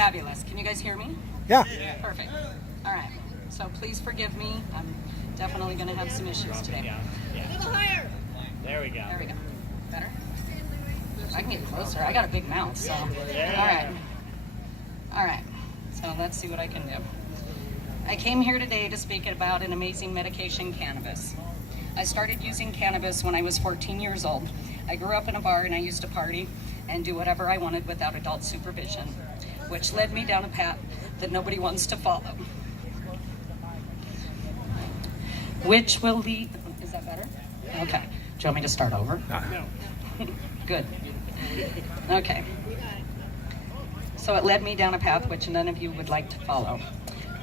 Fabulous. Can you guys hear me? Yeah. Perfect. All right. So please forgive me. I'm definitely going to have some issues today. A little higher. There we go. There we go. Better? I can get closer. I got a big mouth, so. Yeah. All right. So let's see what I can do. I came here today to speak about an amazing medication, cannabis. I started using cannabis when I was 14 years old. I grew up in a bar and I used to party and do whatever I wanted without adult supervision, which led me down a path that nobody wants to follow. Which will lead, is that better? Okay. Do you want me to start over? No. Good. Okay. So it led me down a path which none of you would like to follow.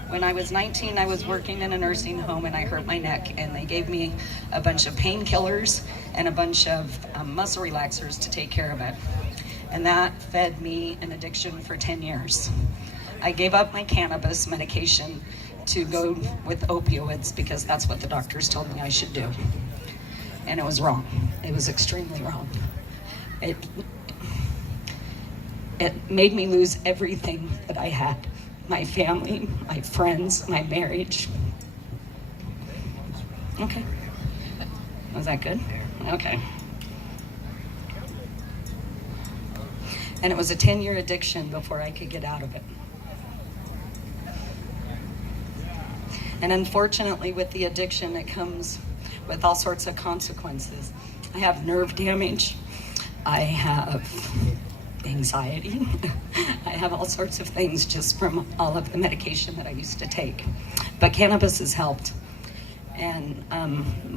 When I was 19, I was working in a nursing home and I hurt my neck, and they gave me a bunch of painkillers and a bunch of muscle relaxers to take care of it. And that fed me an addiction for 10 years. I gave up my cannabis medication to go with opioids because that's what the doctors told me I should do. And it was wrong. It was extremely wrong. It made me lose everything that I had. My family, my friends, my marriage. Okay. Was that good? Okay. And it was a 10-year addiction before I could get out of it. And unfortunately, with the addiction, it comes with all sorts of consequences. I have nerve damage. I have anxiety. I have all sorts of things just from all of the medication that I used to take. But cannabis has helped. And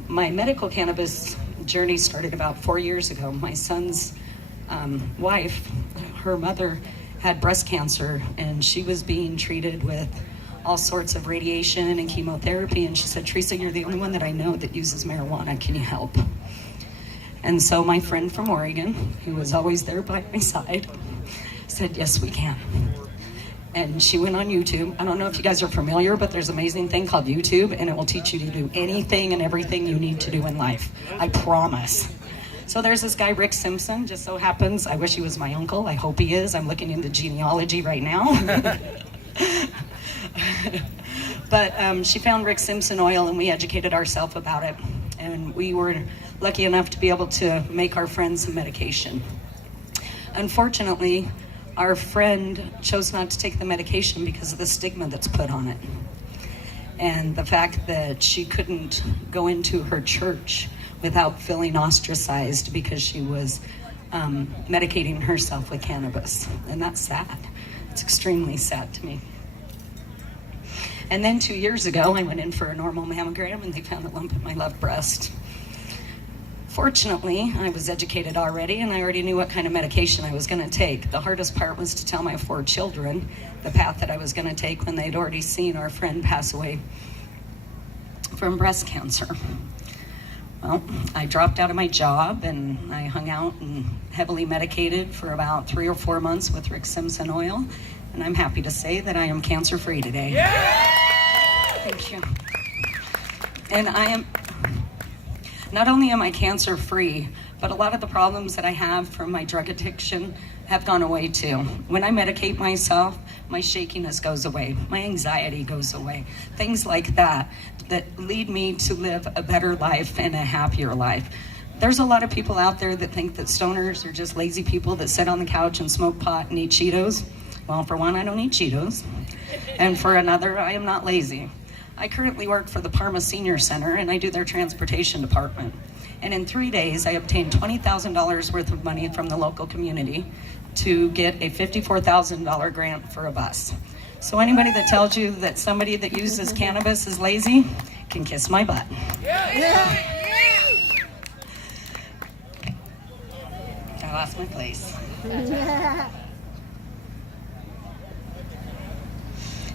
my medical cannabis journey started about 4 years ago. My son's wife, her mother had breast cancer, and she was being treated with all sorts of radiation and chemotherapy. And she said, "Theresa, you're the only one that I know that uses marijuana. Can you help?" And so my friend from Oregon, who was always there by my side, said, "Yes, we can." And she went on YouTube. I don't know if you guys are familiar, but there's an amazing thing called YouTube, and it will teach you to do anything and everything you need to do in life. I promise. So there's this guy, Rick Simpson, just so happens, I wish he was my uncle. I hope he is. I'm looking into genealogy right now. But she found Rick Simpson oil, and we educated ourselves about it. And we were lucky enough to be able to make our friend some medication. Unfortunately, our friend chose not to take the medication because of the stigma that's put on it. And the fact that she couldn't go into her church without feeling ostracized because she was medicating herself with cannabis. And that's sad. It's extremely sad to me. And then 2 years ago, I went in for a normal mammogram and they found a lump in my left breast. Fortunately, I was educated already and I already knew what kind of medication I was going to take. The hardest part was to tell my 4 children the path that I was going to take when they'd already seen our friend pass away from breast cancer. Well, I dropped out of my job and I hung out and heavily medicated for about 3 or 4 months with Rick Simpson oil. And I'm happy to say that I am cancer-free today. Yeah! Thank you. And not only am I cancer-free, but a lot of the problems that I have from my drug addiction have gone away too. When I medicate myself, my shakiness goes away, my anxiety goes away, things like that lead me to live a better life and a happier life. There's a lot of people out there that think that stoners are just lazy people that sit on the couch and smoke pot and eat Cheetos. Well, for one, I don't eat Cheetos. And for another, I am not lazy. I currently work for the Parma Senior Center and I do their transportation department. And in 3 days, I obtained $20,000 worth of money from the local community to get a $54,000 grant for a bus. So anybody that tells you that somebody that uses cannabis is lazy can kiss my butt. I lost my place.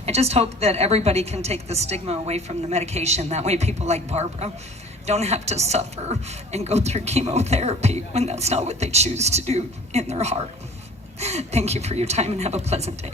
I just hope that everybody can take the stigma away from the medication. That way people like Barbara don't have to suffer and go through chemotherapy when that's not what they choose to do in their heart. Thank you for your time and have a pleasant day.